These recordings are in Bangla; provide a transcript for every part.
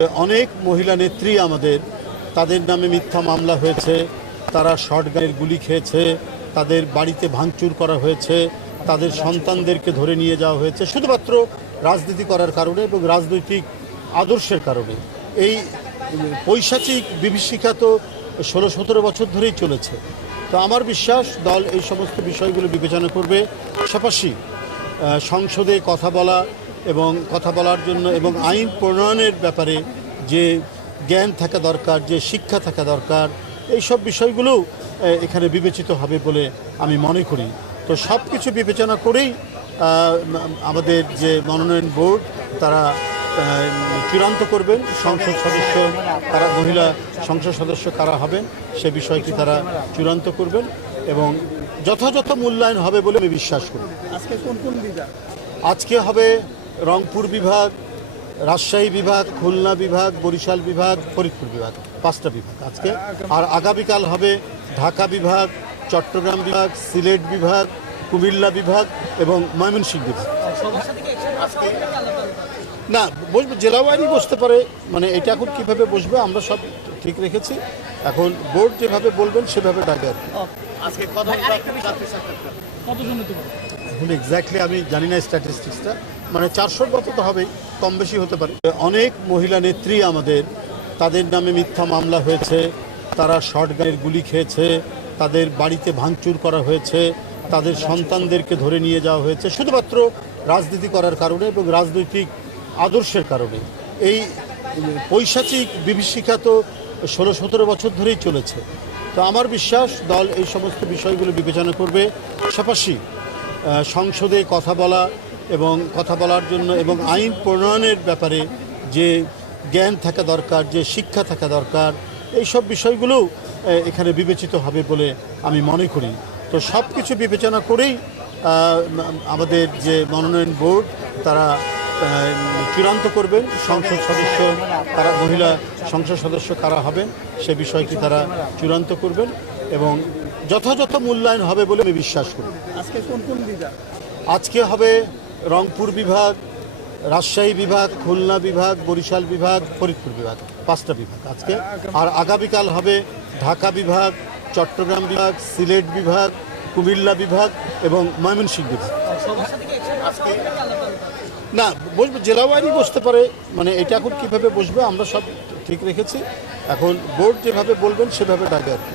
অনেক মহিলা নেত্রী আমাদের, তাদের নামে মিথ্যা মামলা হয়েছে, তারা শর্টগানের গুলি খেয়েছে, তাদের বাড়িতে ভাঙচুর করা হয়েছে, তাদের সন্তানদেরকে ধরে নিয়ে যাওয়া হয়েছে শুধুমাত্র রাজনীতি করার কারণে এবং রাজনৈতিক আদর্শের কারণে। এই পৈশাচিক বিভীষিকা তো 16-17 বছর ধরেই চলেছে। তো আমার বিশ্বাস দল এই সমস্ত বিষয়গুলো বিবেচনা করবে। পাশাপাশি সংসদে কথা বলা এবং কথা বলার জন্য এবং আইন প্রণয়নের ব্যাপারে যে জ্ঞান থাকা দরকার, যে শিক্ষা থাকা দরকার, এই সব বিষয়গুলো এখানে বিবেচিত হবে বলে আমি মনে করি। তো সব কিছু বিবেচনা করেই আমাদের যে মনোনয়ন বোর্ড তারা চূড়ান্ত করবেন সংসদ সদস্য কারা, মহিলা সংসদ সদস্য কারা হবেন সে বিষয়টি তারা চূড়ান্ত করবেন এবং যথাযথ মূল্যায়ন হবে বলে আমি বিশ্বাস করি। আজকে কোন কোন বিভাগ? আজকে হবে রংপুর বিভাগ, রাজশাহী বিভাগ, খুলনা বিভাগ, বরিশাল বিভাগ, ফরিদপুর বিভাগ, 5টা বিভাগ আজকে। আর আগামীকাল হবে ঢাকা বিভাগ, চট্টগ্রাম বিভাগ, সিলেট বিভাগ, কুমিল্লা বিভাগ এবং ময়মনসিংহ বিভাগ। না বসবে, জেলাওয়ারি বসতে পারে, মানে এটা এখন কীভাবে বসবে আমরা সব ঠিক রেখেছি। এখন বোর্ড যেভাবে বলবেন সেভাবে ডাকে আর কি। এখন এক্স্যাক্টলি আমি জানি না স্ট্যাটিস্টিক্সটা, মানে 400-র মতো তো হবেই, কম বেশি হতে পারে। অনেক মহিলা নেত্রী আমাদের, তাদের নামে মিথ্যা মামলা হয়েছে, তারা শর্টগানের গুলি খেয়েছে, তাদের বাড়িতে ভাঙচুর করা হয়েছে, তাদের সন্তানদেরকে ধরে নিয়ে যাওয়া হয়েছে শুধুমাত্র রাজনীতি করার কারণে এবং রাজনৈতিক আদর্শের কারণে। এই পৈশাচিক বিভীষিকা তো 16-17 বছর ধরেই চলেছে। তো আমার বিশ্বাস দল এই সমস্ত বিষয়গুলো বিবেচনা করবে। পাশাপাশি সংসদে কথা বলা এবং কথা বলার জন্য এবং আইন প্রণয়নের ব্যাপারে যে জ্ঞান থাকা দরকার, যে শিক্ষা থাকা দরকার, এই সব বিষয়গুলো এখানে বিবেচিত হবে বলে আমি মনে করি। তো সব কিছু বিবেচনা করেই আমাদের যে মনোনয়ন বোর্ড তারা চূড়ান্ত করবেন সংসদ সদস্য কারা, মহিলা সংসদ সদস্য কারা হবেন সে বিষয়টি তারা চূড়ান্ত করবেন এবং যথাযথ মূল্যায়ন হবে বলে আমি বিশ্বাস করি। আজকে কোন কোন বিভাগ? আজকে হবে রংপুর বিভাগ, রাজশাহী বিভাগ, খুলনা বিভাগ, বরিশাল বিভাগ, ফরিদপুর বিভাগ, 5টা বিভাগ আজকে। আর আগামীকাল হবে ঢাকা বিভাগ, চট্টগ্রাম বিভাগ, সিলেট বিভাগ, কুমিল্লা বিভাগ এবং ময়মনসিংহ বিভাগ। না বসবে, জেলাওয়ারি বসতে পারে, মানে এটা এখন কীভাবে বসবে আমরা সব ঠিক রেখেছি। এখন বোর্ড যেভাবে বলবেন সেভাবে ডাকে আর কি।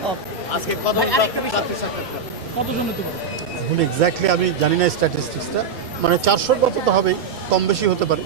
এখন এক্স্যাক্টলি আমি জানি না স্ট্যাটিস্টিক্সটা, মানে 400-র মতো তো হবেই, কম বেশি হতে পারে।